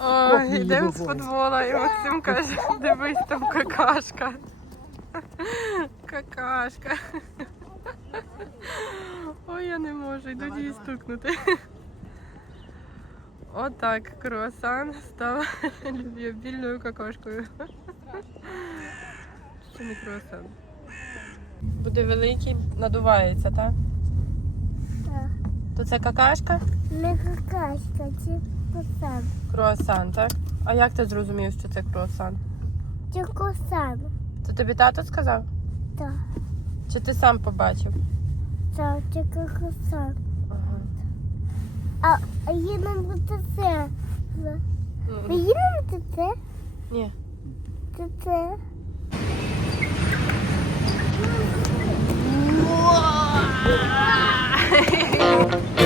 Ой, йдемо з футбола, і Максим каже, дивись там какашка. Какашка. Ой, я не можу, йду її стукнути. Отак круасан став любвеобільною какашкою. Це не круасан. Буде великий, надувається, так? Так. То це какашка? Не какашка, це косан. Круасан, так? А як ти зрозумів, що це круасан? Це косан. Це тобі тато сказав? Так. Чи ти сам побачив? Так, це косан. Ага. А, а їдемо до це. Ми їдемо це? Ні. До це. Bye.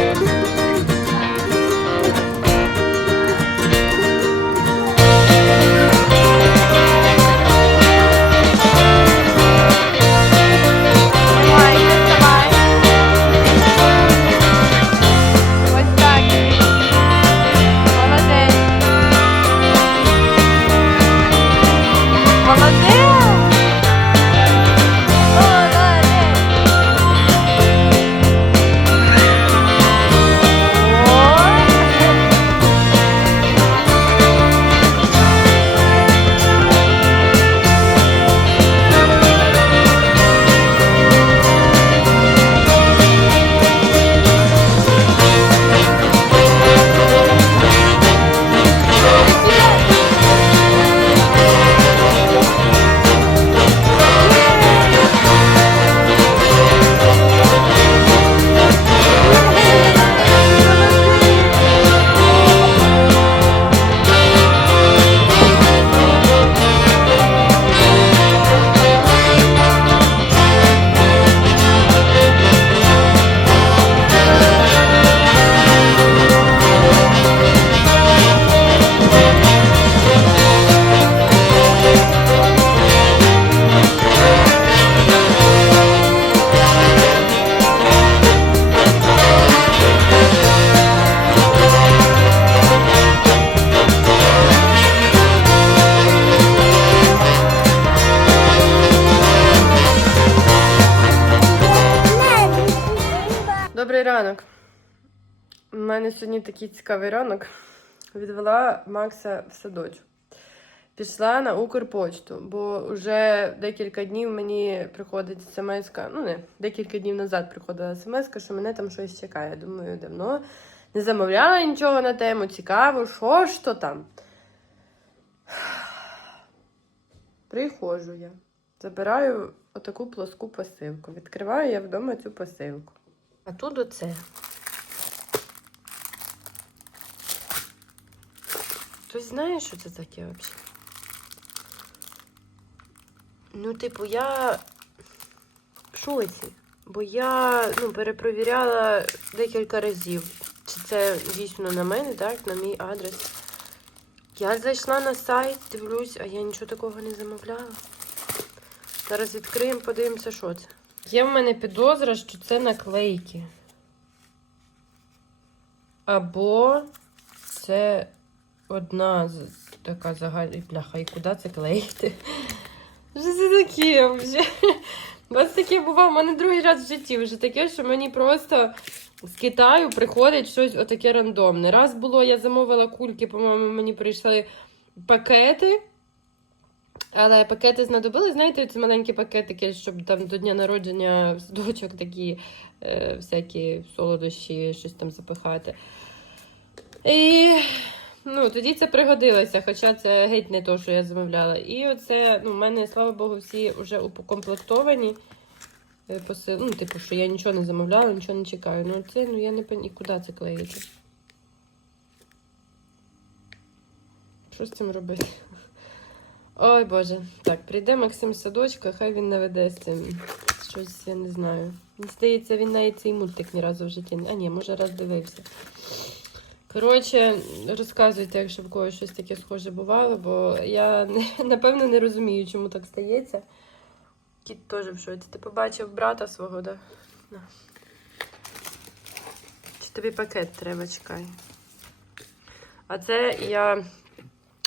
мене сьогодні такий цікавий ранок. Відвела Макса в садочок. Пішла на Укрпочту, бо вже декілька днів мені приходить смс, ну не, декілька днів назад приходила смс, що мене там щось чекає. Думаю, давно не замовляла нічого на тему, цікаво, що ж то там. Приходжу я. Забираю отаку плоску посилку. Відкриваю я вдома цю посилку. А тут оце. Хтось знає, що це таке взагалі? Ну, типу, я в шоці. Бо я ну, перепровіряла декілька разів, чи це дійсно на мене, так, на мій адрес. Я зайшла на сайт, дивлюсь, а я нічого такого не замовляла. Зараз відкриємо, подивимося, що це. Є в мене підозра, що це наклейки. Або це одна така загальна. Бляха, і куди це клеїти? Що це таке вже? У таке буває, у мене другий раз в житті вже таке, що мені просто з Китаю приходить щось отаке рандомне. Раз було, я замовила кульки, по-моєму, мені прийшли пакети. Але пакети знадобились, знаєте, ці маленькі пакетики, щоб там до дня народження в садочок такі е, всякі солодощі, щось там запихати. І ну, тоді це пригодилося, хоча це геть не то, що я замовляла. І оце, ну, в мене, слава Богу, всі вже упокомплектовані. е, Посил... Ну, типу, що я нічого не замовляла, нічого не чекаю. Ну, це, ну я не пам'ятаю, куди це клеїти. Що з цим робити? Ой Боже. Так, прийде Максим з садочка, хай він наведе з цим. Щось я не знаю. Мені здається, він навіть цей мультик ні разу в житті. А ні, може раз дивився. Коротше, розказуйте, якщо в когось щось таке схоже бувало, бо я напевно не розумію, чому так стається. Кіт теж в шоці. Ти побачив брата свого, да? Чи тобі пакет треба, чекай. А це я.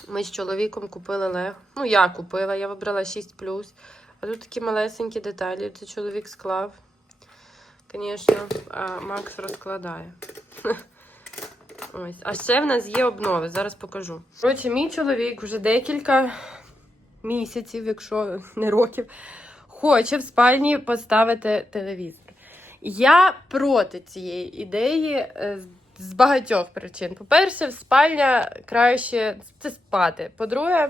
Ми з чоловіком купили Лего. Ну, я купила, я вибрала 6 А тут такі малесенькі деталі. Це чоловік склав. Звісно, а Макс розкладає. Ось. А ще в нас є обнови, зараз покажу. Коротше, мій чоловік вже декілька місяців, якщо не років, хоче в спальні поставити телевізор. Я проти цієї ідеї е, з- багатьох причин. По-перше, спальня краще це спати. По-друге,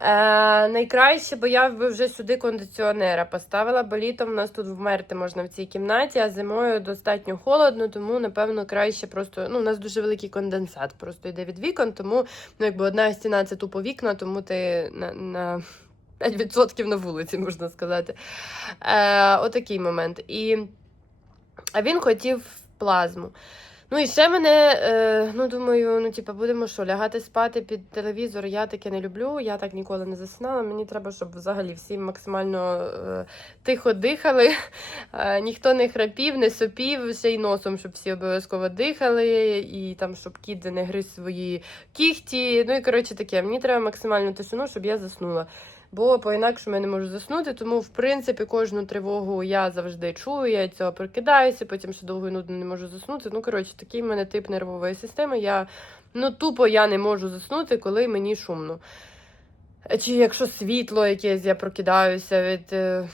Е, найкраще, бо я вже сюди кондиціонера поставила, бо літом нас тут вмерти можна в цій кімнаті, а зимою достатньо холодно, тому напевно краще просто. Ну, у нас дуже великий конденсат просто йде від вікон, тому ну, якби одна стіна це тупо вікна, тому ти на. на 5% на вулиці, можна сказати. Е, отакий момент. І... А він хотів плазму. Ну і ще мене, е, ну думаю, ну типа будемо що, лягати спати під телевізор. Я таке не люблю, я так ніколи не засинала. Мені треба, щоб взагалі всі максимально е, тихо дихали, е, ніхто не храпів, не сопів, ще й носом, щоб всі обов'язково дихали, і там, щоб кіт не гриз свої кіхті. Ну і коротше таке, мені треба максимальну тишину, щоб я заснула. Бо по-інакшому я не можу заснути, тому в принципі кожну тривогу я завжди чую, я цього прокидаюся, потім ще довго і нудно не можу заснути. Ну, коротше, такий в мене тип нервової системи. Я ну тупо я не можу заснути, коли мені шумно. Чи якщо світло якесь, я прокидаюся від е,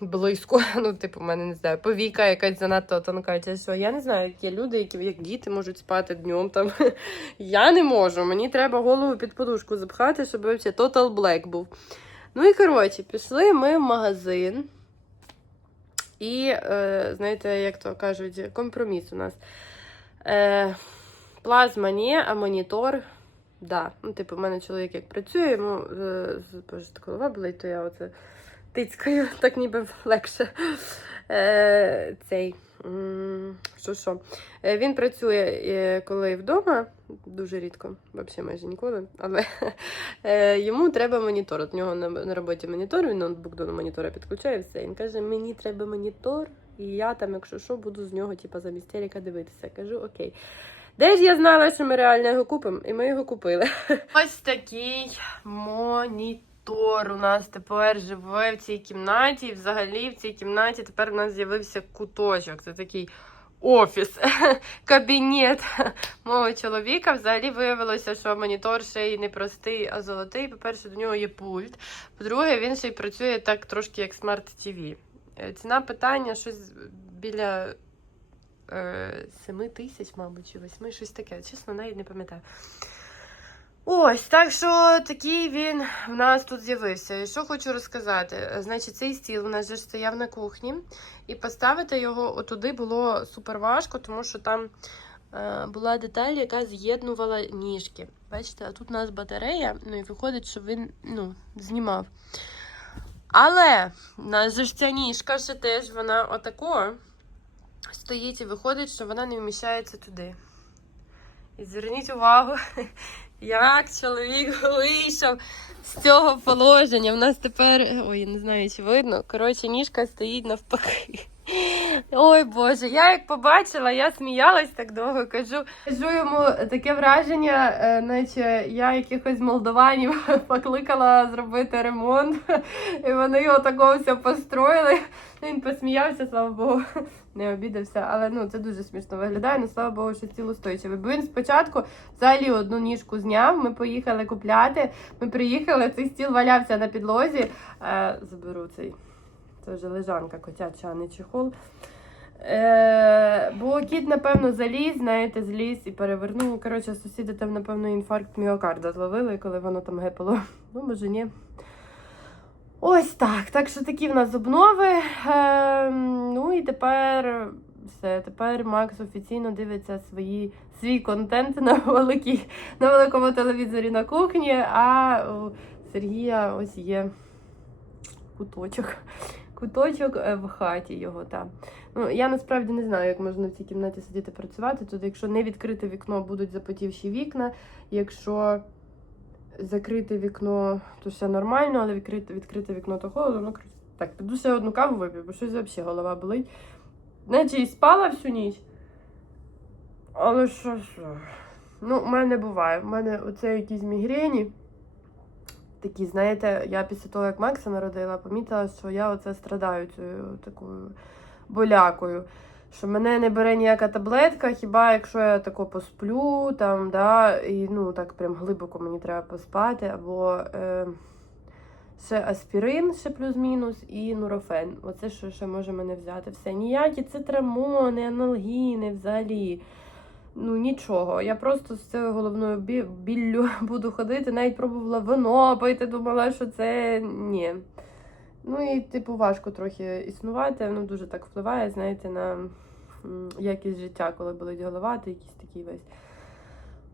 близько, ну, типу, в мене не знаю, повіка якась занадто тонка, чи що. Я не знаю, як є люди, які як діти можуть спати днем там. Я не можу. Мені треба голову під подушку запхати, щоб взагалі Total Black був. Ну і коротше, пішли ми в магазин. І, е, знаєте, як то кажуть, компроміс у нас. Е, плазма ні, а монітор. Да. Ну, типу, в мене чоловік як працює, йому е, боже, голова болить, то я оце тицькаю, так ніби легше. Е, цей. Що що? Е, Він працює е, коли вдома, дуже рідко, взагалі майже ніколи. Але йому треба монітор. От нього на, на роботі монітор, він ноутбук до монітора підключає все. Він каже: мені треба монітор, і я там, якщо що, буду з нього, типу, замість телека дивитися. Кажу, окей. Де ж я знала, що ми реально його купимо, і ми його купили. Ось такий монітор у нас тепер живе в цій кімнаті. І взагалі в цій кімнаті тепер у нас з'явився куточок. Це такий офіс, кабінет мого чоловіка. Взагалі виявилося, що монітор ще й не простий, а золотий. По-перше, до нього є пульт. По-друге, він ще й працює так трошки як смарт-ТВ. Е, Ціна питання щось біля. 7 тисяч, мабуть, чи 8, щось таке. Чесно, навіть не пам'ятаю. Ось, так що такий він в нас тут з'явився. І що хочу розказати? Значить, цей стіл у нас же стояв на кухні, і поставити його отуди було супер важко, тому що там е, була деталь, яка з'єднувала ніжки. Бачите, а тут у нас батарея, ну і виходить, що він ну, знімав. Але в нас же ж ця ніжка ще теж вона отако стоїть і виходить, що вона не вміщається туди. І зверніть увагу, як чоловік вийшов з цього положення. В нас тепер, ой, не знаю, чи видно. Коротше, ніжка стоїть навпаки. Ой Боже, я як побачила, я сміялась так довго. Кажу, кажу йому таке враження, е, наче я якихось молдованів покликала зробити ремонт, і вони його такого все построїли. Він посміявся, слава Богу, не обідався. Але ну це дуже смішно виглядає. Ну слава Богу, що стіл устойчивий. Бо він спочатку взагалі одну ніжку зняв. Ми поїхали купляти. Ми приїхали, цей стіл валявся на підлозі. Е, заберу цей. Це вже лежанка котяча, а не чехол. Е, бо кіт, напевно, заліз, знаєте, зліз і перевернув. Коротше, сусіди там, напевно, інфаркт міокарда зловили, коли воно там гепало. Ну, може, ні. Ось так. Так що такі в нас обнови. Е, ну і тепер все. Тепер Макс офіційно дивиться свої, свій контент на, великій, на великому телевізорі на кухні, а у Сергія ось є куточок. Куточок е, в хаті його там. Ну, я насправді не знаю, як можна в цій кімнаті сидіти працювати. Тут, якщо не відкрите вікно, будуть запотівші вікна. Якщо закрите вікно, то все нормально, але відкрите, відкрите вікно, то холодно. Ну, Так, піду ще одну каву вип'ю, бо щось взагалі голова болить. Наче і спала всю ніч. Але що, що? Ну, в мене буває. В мене оце якісь мігрені. Такі, знаєте, я після того, як Макса народила, помітила, що я оце страдаю цією такою болякою. Що мене не бере ніяка таблетка, хіба якщо я тако посплю, там, да, і ну так прям глибоко мені треба поспати, або е, ще аспірин, ще плюс-мінус, і нурофен. Оце що ще може мене взяти. Все. Ніякі цитрамони, аналгіни взагалі. Ну нічого. Я просто з цією головною бі- біллю буду ходити. Навіть пробувала вино пити, думала, що це ні. Ну і типу важко трохи існувати. Воно дуже так впливає, знаєте, на якість життя, коли болить голова, ти якийсь такий весь.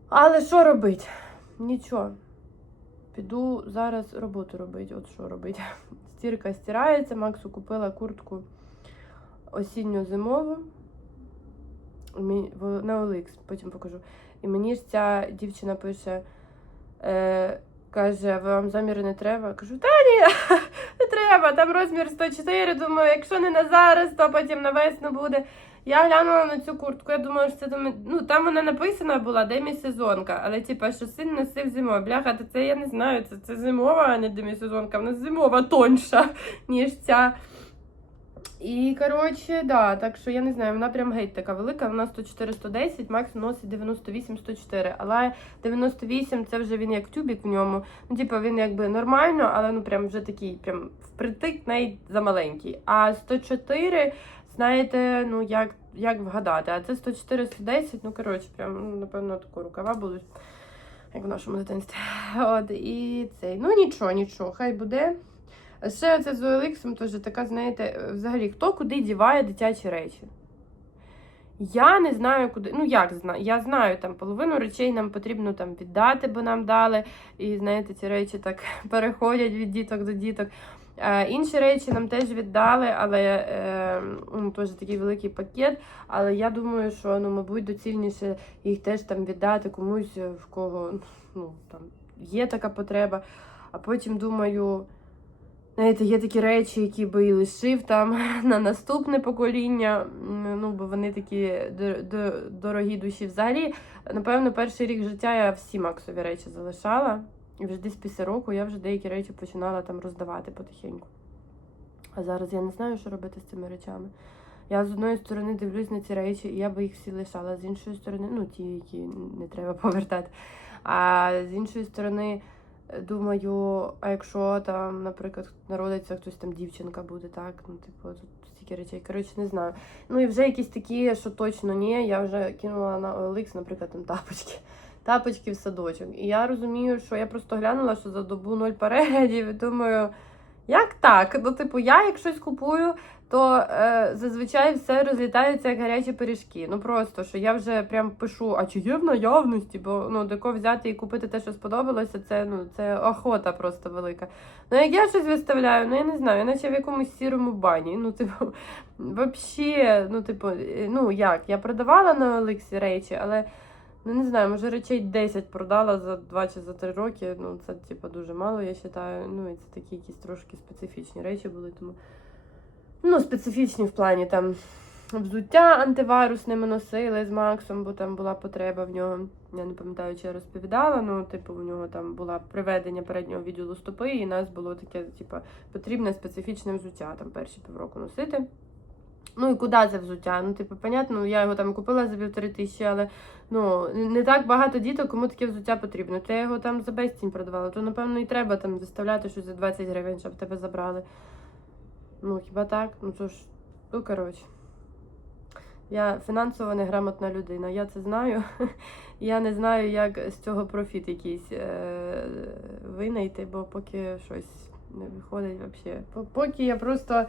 Але що робити? Нічого. Піду зараз роботу робити. От що робити. Стірка стирається, Максу купила куртку осінньо-зимову. На OLX, потім покажу. І мені ж ця дівчина пише, е, каже, вам заміри не треба. Кажу, та ні, не треба, там розмір 104. Думаю, якщо не на зараз, то потім на весну буде. Я глянула на цю куртку, я думала, що це думаю, ну там вона написана була демісезонка, але типа, що син носив зимою. Бляха, то це я не знаю, це, це зимова, а не демісезонка. Вона зимова тонша, ніж ця. І коротше, да, так що я не знаю, вона прям геть така велика, вона 104-110, Макс носить 98-104. Але 98 це вже він як тюбік в ньому. Ну, типу, він якби нормально, але ну прям вже такий, прям впритик навіть замаленький. А 104, знаєте, ну як, як вгадати, а це 104-110, ну коротше, прям, ну, напевно, тако рукава будуть, як в нашому дитинстві. От, і цей. Ну нічого, нічого, хай буде. Ще оце з OLX теж така, знаєте, взагалі, хто куди діває дитячі речі. Я не знаю, куди. Ну, як знаю? Я знаю, там половину речей нам потрібно там віддати, бо нам дали. І знаєте, ці речі так переходять від діток до діток. Е, інші речі нам теж віддали, але е, ну, теж такий великий пакет. Але я думаю, що ну, мабуть, доцільніше їх теж там віддати комусь, в кого ну, там, є така потреба. А потім думаю. Знаєте, є такі речі, які би і лишив там на наступне покоління. Ну, бо вони такі дор- дор- дорогі душі. Взагалі, напевно, перший рік життя я всі максові речі залишала. І вже десь після року я вже деякі речі починала там роздавати потихеньку. А зараз я не знаю, що робити з цими речами. Я з одної сторони дивлюсь на ці речі, і я би їх всі лишала. З іншої сторони, ну ті, які не треба повертати. А з іншої сторони, думаю, а якщо там, наприклад, народиться хтось там дівчинка буде, так? Ну, типу, тут стільки речей. Коротше, не знаю. Ну і вже якісь такі, що точно ні. Я вже кинула на OLX, наприклад, там тапочки. Тапочки в садочок. І я розумію, що я просто глянула, що за добу ноль переглядів, і думаю, як так? Ну, типу, я як щось купую, то е, зазвичай все розлітається як гарячі пиріжки. Ну просто що я вже прям пишу, а чи є в наявності? Бо ну тако взяти і купити те, що сподобалося, це ну це охота просто велика. Ну як я щось виставляю, ну я не знаю, наче в якомусь сірому бані. Ну, типу, взагалі, ну, типу, е, ну як, я продавала на Олексі речі, але. Ну, не знаю, може речей 10 продала за 2 чи за 3 роки. Ну, це, типу, дуже мало, я вважаю. Ну, і це такі якісь трошки специфічні речі були. Тому... Ну, специфічні в плані там взуття антивирусне ми носили з Максом, бо там була потреба в нього. Я не пам'ятаю, чи я розповідала. Ну, типу, у нього там була приведення переднього відділу стопи, і нас було таке, типу, потрібне специфічне взуття там перші півроку носити. Ну і куди це взуття? Ну, типу, понятно, я його там купила за півтори тисячі, але ну, не так багато діток, кому таке взуття потрібно. То я його там за безцінь продавала, то, напевно, і треба там виставляти щось за 20 гривень, щоб тебе забрали. Ну, хіба так? Ну то ж, ну коротше. Я фінансово неграмотна людина, я це знаю. Я не знаю, як з цього профіт якийсь е- винайти, бо поки щось не виходить взагалі. Поки я просто.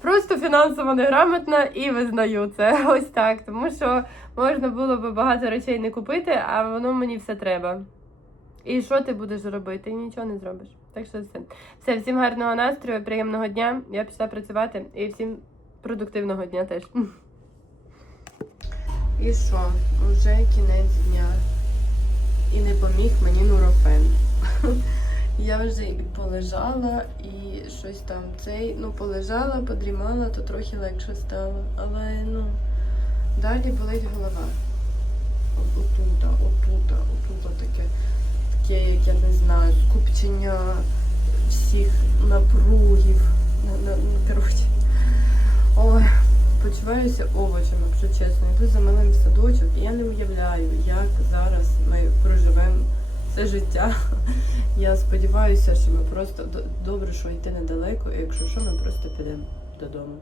Просто фінансово неграмотна і визнаю це ось так. Тому що можна було би багато речей не купити, а воно мені все треба. І що ти будеш робити? Нічого не зробиш. Так що все. Все, всім гарного настрою, приємного дня. Я пішла працювати і всім продуктивного дня теж. І що? Уже кінець дня. І не поміг мені нурофен. Я вже і полежала, і щось там цей, ну, полежала, подрімала, то трохи легше стало. Але ну, далі болить голова. Отута, отута, отута таке, як я не знаю, скупчення всіх напругів. На, на, коротше. Ой, почуваюся овочем, якщо чесно. Йду за малим садочок, і я не уявляю, як зараз ми проживемо це життя. Я сподіваюся, що ми просто добре, що йти недалеко, і якщо що, ми просто підемо додому.